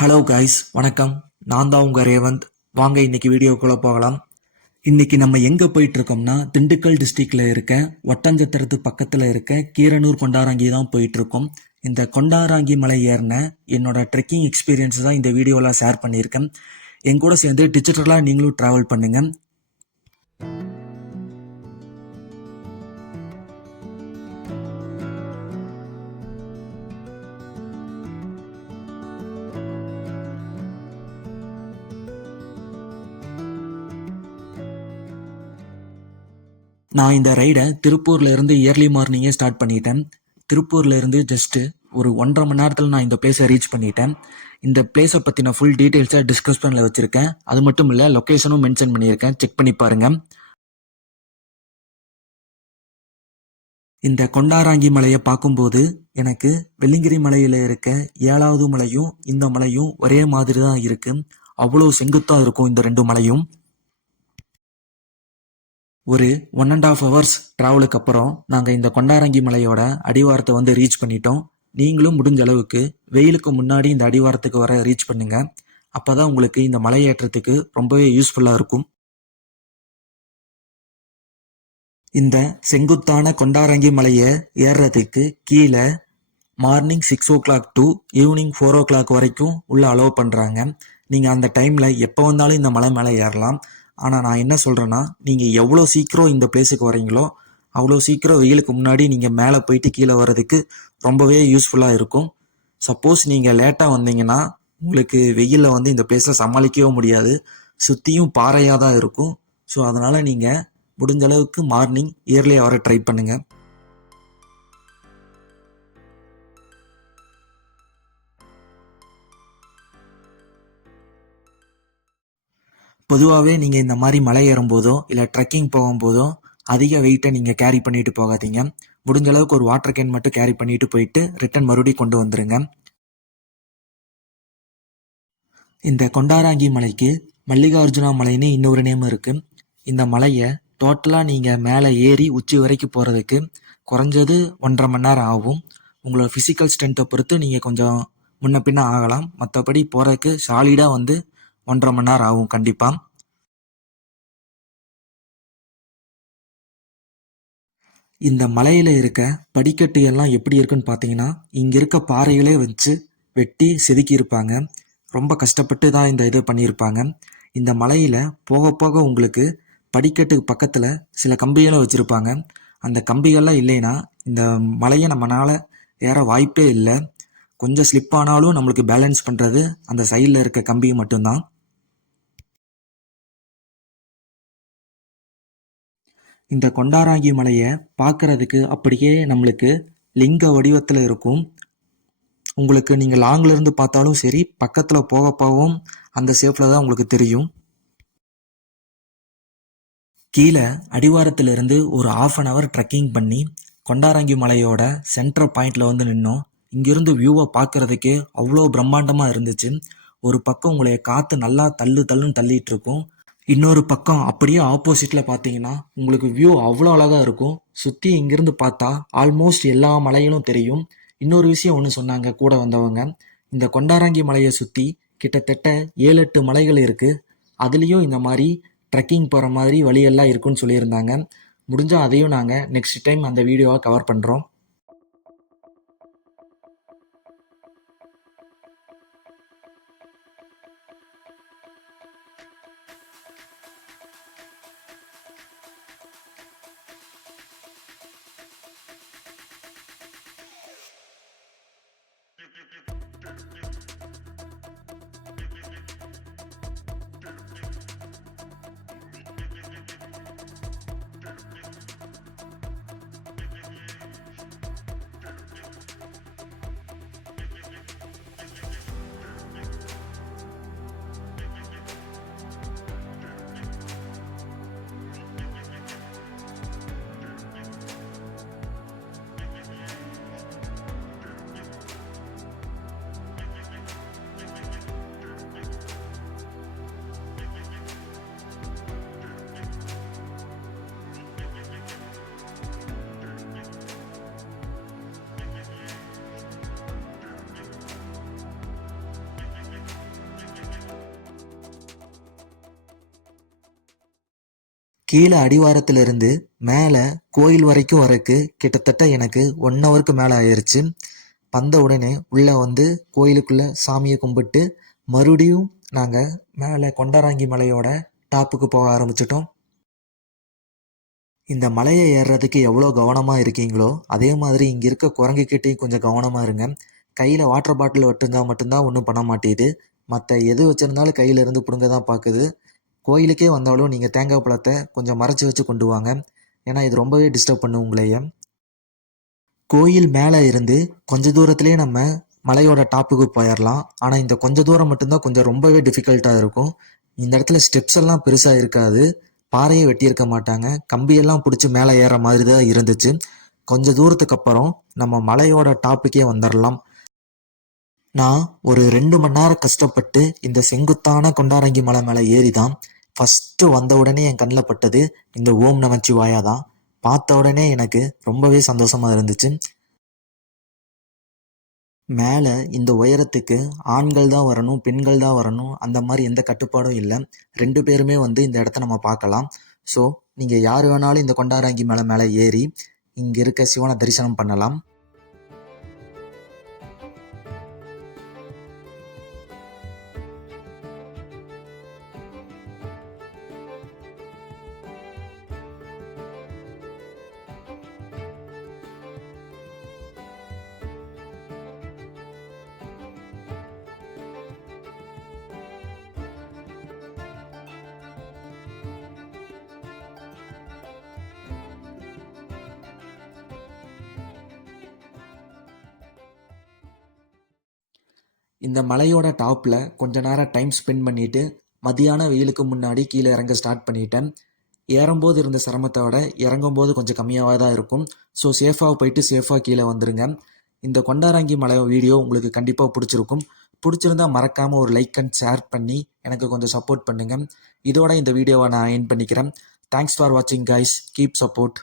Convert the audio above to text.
Hello guys, வணக்கம். நான் தான் உங்கள் ரேவந்த். வாங்க இன்னைக்கு வீடியோக்குள்ளே போகலாம். இன்னைக்கு நம்ம எங்கே போயிட்டு இருக்கோம்னா, திண்டுக்கல் டிஸ்ட்ரிக்டில் இருக்க ஒட்டஞ்சத்திரத்து பக்கத்தில் இருக்க கீரனூர் கொண்டாராங்கி தான் போயிட்டு இருக்கோம். இந்த கொண்டாராங்கி மலை ஏறின என்னோட ட்ரெக்கிங் எக்ஸ்பீரியன்ஸ் தான் இந்த வீடியோவில் ஷேர் பண்ணியிருக்கேன். என் கூட சேர்ந்து டிஜிட்டலாக நீங்களும் ட்ராவல் பண்ணுங்கள். நான் இந்த ரைடை திருப்பூர்ல இருந்து இயர்லி மார்னிங்கே ஸ்டார்ட் பண்ணிட்டேன். திருப்பூர்ல இருந்து ஜஸ்ட்டு ஒரு 1.5 மணி நேரத்தில் நான் இந்த பிளேஸை ரீச் பண்ணிட்டேன். இந்த பிளேஸை பற்றின ஃபுல் டீட்டெயில்ஸை டிஸ்கிரிப்ஷனில் வச்சுருக்கேன். அது மட்டும் இல்லை, லொக்கேஷனும் மென்ஷன் பண்ணியிருக்கேன், செக் பண்ணி பாருங்கள். இந்த கொண்டாராங்கி மலையை பார்க்கும்போது எனக்கு வெள்ளிங்கிரி மலையில் இருக்க 7வது மலையும் இந்த மலையும் ஒரே மாதிரி தான் இருக்குது. அவ்வளோ செங்குத்தாக இருக்கும் இந்த 2 மலையும். ஒரு 1.5 ஹவர்ஸ் ட்ராவலுக்கு அப்புறம் நாங்கள் இந்த கொண்டாரங்கி மலையோட அடிவாரத்தை வந்து ரீச் பண்ணிட்டோம். நீங்களும் முடிஞ்ச அளவுக்கு வெயிலுக்கு முன்னாடி இந்த அடிவாரத்துக்கு வர ரீச் பண்ணுங்க. அப்போதான் உங்களுக்கு இந்த மலை ஏற்றத்துக்கு ரொம்பவே யூஸ்ஃபுல்லாக இருக்கும். இந்த செங்குத்தான கொண்டாரங்கி மலையை ஏறுறதுக்கு கீழே morning 6 o'clock to evening 4 o'clock வரைக்கும் உள்ள அலோவ் பண்ணுறாங்க. நீங்கள் அந்த டைமில் எப்போ வந்தாலும் இந்த மலை மேலே ஏறலாம். ஆனால் நான் என்ன சொல்கிறேன்னா, நீங்கள் எவ்வளோ சீக்கிரம் இந்த பிளேஸுக்கு வரீங்களோ அவ்வளோ சீக்கிரம் வெயிலுக்கு முன்னாடி நீங்கள் மேலே போயிட்டு கீழே வர்றதுக்கு ரொம்பவே யூஸ்ஃபுல்லாக இருக்கும். சப்போஸ் நீங்கள் லேட்டாக வந்தீங்கன்னா உங்களுக்கு வெயிலில் வந்து இந்த பிளேஸில் சமாளிக்கவே முடியாது. சுற்றியும் பாறையாக தான் இருக்கும். ஸோ அதனால் நீங்கள் முடிஞ்ச அளவுக்கு மார்னிங் இயர்லியாக வர ட்ரை பண்ணுங்கள். பொதுவாகவே நீங்கள் இந்த மாதிரி மலை ஏறும்போதோ இல்லை ட்ரெக்கிங் போகும்போதோ அதிக வெயிட்டை நீங்கள் கேரி பண்ணிட்டு போகாதீங்க. முடிஞ்ச அளவுக்கு ஒரு வாட்டர் கேன் மட்டும் கேரி பண்ணிட்டு போயிட்டு ரிட்டன் மறுபடியும் கொண்டு வந்துருங்க. இந்த கொண்டாராங்கி மலைக்கு மல்லிகார்ஜுனா மலைன்னு இன்னொரு நேம் இருக்குது. இந்த மலையை டோட்டலாக நீங்கள் மேலே ஏறி உச்சி வரைக்கும் போகிறதுக்கு குறைஞ்சது 1.5 மணி நேரம் ஆகும். உங்களோட ஃபிசிக்கல் ஸ்ட்ரென்த்தை பொறுத்து நீங்கள் கொஞ்சம் முன்ன பின்ன ஆகலாம். மற்றபடி போகிறதுக்கு சாலிடாக வந்து 1.5 மணி நேரம் ஆகும் கண்டிப்பாக. இந்த மலையில் இருக்க படிக்கட்டு எல்லாம் எப்படி இருக்குன்னு பார்த்தீங்கன்னா, இங்கே இருக்க பாறைகளே வச்சு வெட்டி செதுக்கி இருப்பாங்க. ரொம்ப கஷ்டப்பட்டு தான் இந்த இது பண்ணியிருப்பாங்க. இந்த மலையில் போக போக உங்களுக்கு படிக்கட்டுக்கு பக்கத்தில் சில கம்பிகளை வச்சுருப்பாங்க. அந்த கம்பிகள்லாம் இல்லைன்னா இந்த மலையை நம்மளால் ஏற வாய்ப்பே இல்லை. கொஞ்சம் ஸ்லிப் ஆனாலும் நம்மளுக்கு பேலன்ஸ் பண்ணுறது அந்த சைடில் இருக்க கம்பி மட்டும்தான். இந்த கொண்டாராங்கி மலையை பார்க்குறதுக்கு அப்படியே நம்மளுக்கு லிங்க வடிவத்தில் இருக்கும். உங்களுக்கு நீங்கள் லாங்கில் இருந்து பார்த்தாலும் சரி, பக்கத்தில் போக போகவும் அந்த ஷேப்பில் தான் உங்களுக்கு தெரியும். கீழே அடிவாரத்திலிருந்து ஒரு 1/2 hour ட்ரெக்கிங் பண்ணி கொண்டாராங்கி மலையோட சென்டர் பாயிண்டில் வந்து நின்னோம். இங்கிருந்து வியூவை பார்க்குறதுக்கே அவ்வளோ பிரம்மாண்டமாக இருந்துச்சு. ஒரு பக்கம் உங்களை காற்று நல்லா தள்ளுன்னு தள்ளிட்டு இருக்கும். இன்னொரு பக்கம் அப்படியே ஆப்போசிட்டில் பார்த்தீங்கன்னா உங்களுக்கு வியூ அவ்வளோ அழகாக இருக்கும். சுற்றி இங்கிருந்து பார்த்தா ஆல்மோஸ்ட் எல்லா மலைகளும் தெரியும். இன்னொரு விஷயம் ஒன்று சொன்னாங்க கூட வந்தவங்க, இந்த கொண்டாராங்கி மலையை சுற்றி கிட்டத்தட்ட 7-8 மலைகள் இருக்குது. அதுலேயும் இந்த மாதிரி ட்ரெக்கிங் போகிற மாதிரி வழியெல்லாம் இருக்குன்னு சொல்லியிருந்தாங்க. முடிஞ்சால் அதையும் நாங்கள் நெக்ஸ்ட் டைம் அந்த வீடியோவை கவர் பண்ணுறோம். கீழே அடிவாரத்திலிருந்து மேலே கோயில் வரைக்கும் வரக்கு கிட்டத்தட்ட எனக்கு 1 ஹவருக்கு மேலே ஆயிடுச்சு. வந்த உடனே உள்ளே வந்து கோயிலுக்குள்ளே சாமியை கும்பிட்டு மறுபடியும் நாங்கள் மேலே கொண்டாராங்கி மலையோட டாப்புக்கு போக ஆரம்பிச்சிட்டோம். இந்த மலையை ஏறுறதுக்கு எவ்வளோ கவனமாக இருக்கீங்களோ அதே மாதிரி இங்கே இருக்க குரங்குக்கிட்டையும் கொஞ்சம் கவனமாக இருங்க. கையில் வாட்டர் பாட்டில் வச்சுருந்தா மட்டும்தான் ஒன்றும் பண்ண மாட்டேது. மற்ற எது வச்சுருந்தாலும் கையில் இருந்து பிடுங்க தான் பார்க்குது. கோயிலுக்கே வந்தாலும் நீங்கள் தேங்காய் பழத்தை கொஞ்சம் மறைச்சி வச்சு கொண்டு வாங்க. ஏன்னா இது ரொம்பவே டிஸ்டர்ப் பண்ணும் உங்களைய. கோயில் மேலே இருந்து கொஞ்ச தூரத்துலேயே நம்ம மலையோட டாப்புக்கு போயிடலாம். ஆனால் இந்த கொஞ்ச தூரம் மட்டும்தான் கொஞ்சம் ரொம்பவே டிஃபிகல்ட்டாக இருக்கும். இந்த இடத்துல ஸ்டெப்ஸ் எல்லாம் பெருசாக இருக்காது. பாறையை வெட்டியிருக்க மாட்டாங்க. கம்பியெல்லாம் பிடிச்சி மேலே ஏற மாதிரி தான் இருந்துச்சு. கொஞ்ச தூரத்துக்கு அப்புறம் நம்ம மலையோட டாப்புக்கே வந்துடலாம். நான் ஒரு 2 மணி நேரம் கஷ்டப்பட்டு இந்த செங்குத்தான கொண்டாரங்கி மலை மேலே ஏறி தான் ஃபஸ்ட்டு வந்த உடனே என் கண்ணில் பட்டது இந்த ஓம் நமச்சிவாயா தான். பார்த்த உடனே எனக்கு ரொம்பவே சந்தோஷமாக இருந்துச்சு. மேலே இந்த உயரத்துக்கு ஆண்கள் தான் வரணும், பெண்கள் தான் வரணும், அந்த மாதிரி எந்த கட்டுப்பாடும் இல்லை. 2 பேருமே வந்து இந்த இடத்த நம்ம பார்க்கலாம். ஸோ நீங்கள் யார் வேணாலும் இந்த கொண்டாரங்கி மலை மேலே ஏறி இங்கே இருக்க சிவனை தரிசனம் பண்ணலாம். இந்த மலையோட டாப்பில் கொஞ்ச நேரம் டைம் ஸ்பெண்ட் பண்ணிவிட்டு மதியான வெயிலுக்கு முன்னாடி கீழே இறங்க ஸ்டார்ட் பண்ணிட்டேன். ஏறும்போது இருந்த சிரமத்தை விட இறங்கும்போது கொஞ்சம் கம்மியாக தான் இருக்கும். ஸோ சேஃபாக போயிட்டு சேஃபாக கீழே வந்துருங்க. இந்த கொண்டாரங்கி மலை வீடியோ உங்களுக்கு கண்டிப்பாக பிடிச்சிருக்கும். பிடிச்சிருந்தா மறக்காமல் ஒரு லைக் அண்ட் ஷேர் பண்ணி எனக்கு கொஞ்சம் சப்போர்ட் பண்ணுங்கள். இதோட இந்த வீடியோவை நான் எண்ட் பண்ணிக்கிறேன். தேங்க்ஸ் ஃபார் வாட்சிங் கைஸ். Keep support.